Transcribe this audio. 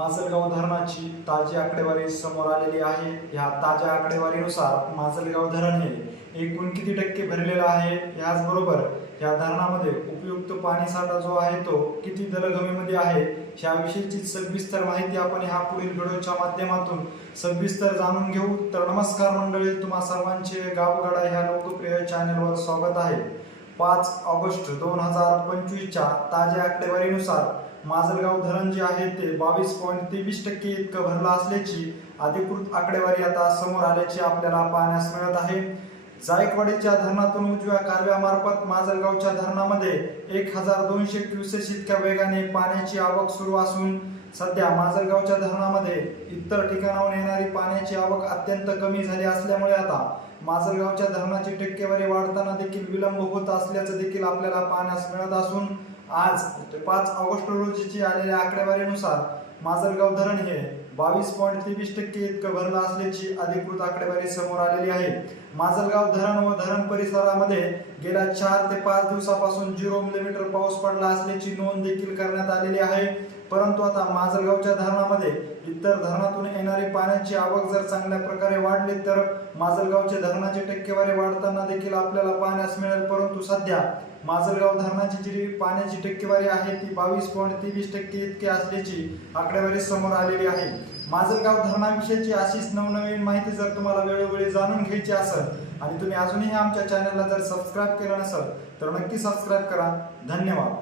माजलगाव धरणाची ताजी आकडेवारी समोर आलेली आहे. ह्या ताज्या आकडेवारीनुसार माजलगाव धरण हे एकूण किती टक्के भरलेलं आहे? याचबरोबर या धरणामध्ये उपयुक्त पाणी साठा जो आहे तो किती दलगमीमध्ये आहे? याविषयीची सविस्तर माहिती आपण ह्या पुढील व्हिडिओच्या माध्यमातून सविस्तर जाणून घेऊ. तर नमस्कार मंडळी तुम्हा सर्वांचे गावगाडा ह्या लोकप्रिय चॅनलवर स्वागत आहे. पाच ऑगस्ट दोन हजार पंचवीसच्या ताज्या आकडेवारीनुसार माजलगाव धरण जे आहे ते बावीस पॉईंट तेवीस टक्के इतकं भरलं असल्याची अधिकृत आकडेवारी आता समोर आल्याची आपल्याला पाहण्यास मिळत आहे. जायकवाडीच्या धरणातून उजव्या कालव्यामार्फत माजलगावच्या धरणामध्ये एक हजार दोनशे क्युसेस इतक्या वेगाने पाण्याची आवक सुरू असून सध्या माजलगावच्या धरणामध्ये इतर ठिकाणाहून येणारी पाण्याची आवक अत्यंत कमी झाली असल्यामुळे आता माजलगावच्या धरणाची टक्केवारी वाढताना देखील विलंब होत असल्याचं देखील आपल्याला पाहण्यास मिळत असून आज पाच ऑगस्ट रोजीची आलेल्या आकडेवारीनुसार माजलगाव धरण हे बावीस पॉईंट तेवीस टक्के इतकं भरलं असल्याची अधिकृत आकडेवारी समोर आलेली आहे. माजलगाव धरण व धरण परिसरामध्ये गेल्या चार ते पाच दिवसापासून झिरो मिलीमीटर पाऊस पडला असल्याची नोंद देखील करण्यात आलेली आहे. परंतु आता माजलगावच्या धरणामध्ये इतर धरणातून येणारी पाण्याची आवक जर चांगल्या प्रकारे वाढली तर माजलगावचे धरणाची टक्केवारी वाढताना देखील आपल्याला पाहण्यास मिळेल. परंतु सध्या माजलगाव धरणाची जी पाण्याची टक्केवारी आहे ती बावीस पॉईंट तेवीस टक्के इतकी असल्याची आकडेवारी समोर आलेली आहे. माजलगाव धरणाविषयीची अशीच नवनवीन माहिती जर तुम्हाला वेळोवेळी जाणून घ्यायची असेल आणि तुम्ही अजूनही आमच्या चॅनलला जर सबस्क्राईब केलं नसेल तर नक्की सबस्क्राईब करा. धन्यवाद.